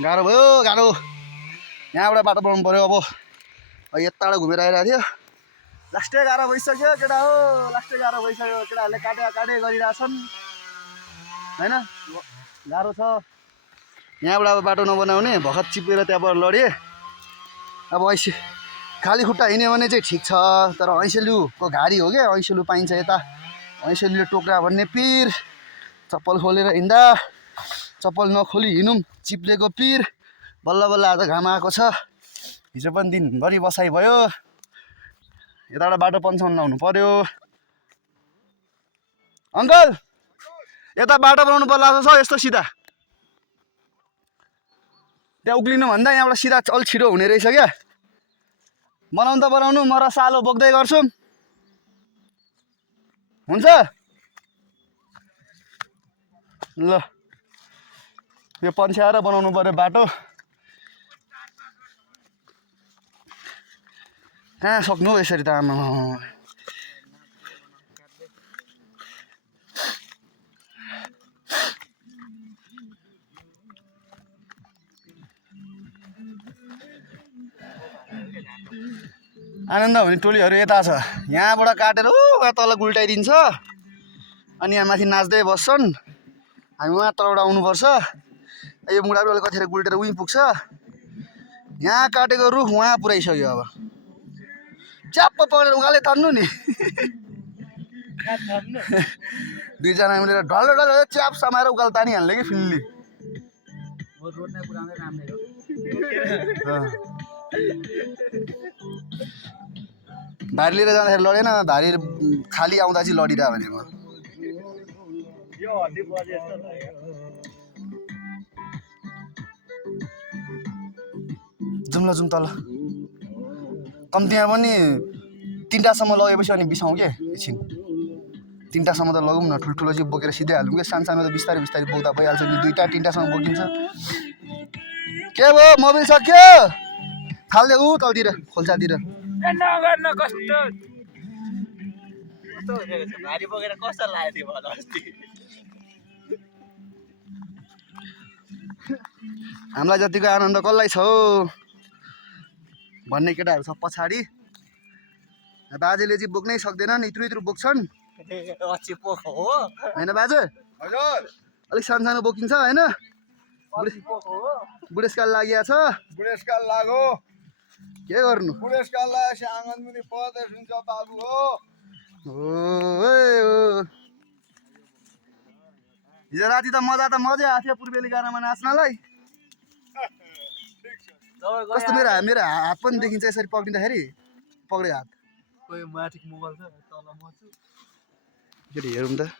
गाह्रो भयो गाह्रो। यहाँबाट बाटो बनाउनु पर्यो अब यताबाट घुमेर आइरहेको थियो। लास्टै गाह्रो भइसक्यो केटा हो, लास्टै गाह्रो भइसक्यो। केटाहरूले काटे गरिरहेछन् होइन, गाह्रो छ। यहाँबाट अब बाटो नबनाउने भखत चिपेर त्यहाँबाट लडेँ। अब ऐसे खाली खुट्टा हिँड्यो भने चाहिँ ठिक छ, तर ऐसेलुको घारी हो क्या, ऐसेलु पाइन्छ यता। ऐसेलुले टोक्रा भन्ने पिर, चप्पल खोलेर हिँड्दा चप्पल नखोली हिँडौँ चिप्लेको पिर। बल्ल बल्ल आज घाम आएको छ। हिजो पनि दिनभरि बसाइ भयो। यताबाट बाटो पन्छाउन लाउनु पर्यो। अङ्कल यता बाटो बनाउनु पर्ला जस्तो छ, यस्तो सिधा त्यहाँ उक्लिनु भन्दा यहाँबाट सिधा अलि छिटो हुने रहेछ क्या। बनाउनु त बनाउनु, म र सालो बोक्दै गर्छौँ, हुन्छ ल। यो पन्छ्याएर बनाउनु पर्यो बाटो। कहाँ सक्नु हौ यसरी त आमा। आनन्द हुने टोलीहरू यता छ, यहाँबाट काटेर तल गुल्टाइदिन्छ अनि यहाँ माथि नाच्दै बस्छन्। हामी उहाँ तलबाट आउनुपर्छ। यो मुढाबिडले कतिखेर गुल्टेर उहीँ पुग्छ। यहाँ काटेको रुख उहाँ पुऱ्याइसक्यो। अब च्याप्प पक्रेर उकालै तान्नु नि। दुईजना मिलेर ढल्लो ढल्लो च्याप समाएर उकालो तानिहाल्ने कि फिल्ली। भारी लिएर जाँदाखेरि लडेन, भारी खाली आउँदा चाहिँ लडिरह्यो भने म जाउँ ल, जाउँ तल। कम्तीमा पनि 3टासम्म लगेपछि अनि बिसाउँ क्या एकछिन। 3टासम्म त लगौँ न, ठुल्ठुलो चाहिँ बोकेर सिधै हालौँ क्या। सानो त बिस्तारै बिस्तारै बोक्दा भइहाल्छ नि। 2टा 3टासम्म बोकिन्छ। के भयो मोबिल सक्यो? फाल्दै तलतिर खोल्सातिर। भारी बोकेर कस्तो लाग्यो थियो भन अस्ति? हामीलाई जतिको आनन्द कसलाई छ हौ भन्ने केटाहरू छ पछाडि। बाजेले चाहिँ बोक्नै सक्दैनन्, इत्रु इत्रु बोक्छन् होइन बाजे? अलिक सानो सानो बोकिन्छ होइन? बुढेसकाल लागिया छ। बुढेसकाल लाग्यो, के गर्नु? बुढेसकाल लागेपछि आँगन मुनि परदेश हुन्छ बाबु हो। हिजो राति त मजा आएको थियो पूर्वेली गानामा नाच्नलाई। कस्तो मेरो हात पनि देखिन्छ यसरी पक्रिँदाखेरि। पक्रे हात कोही माथि मोबाइल छ, तल म छु। हेरौँ त।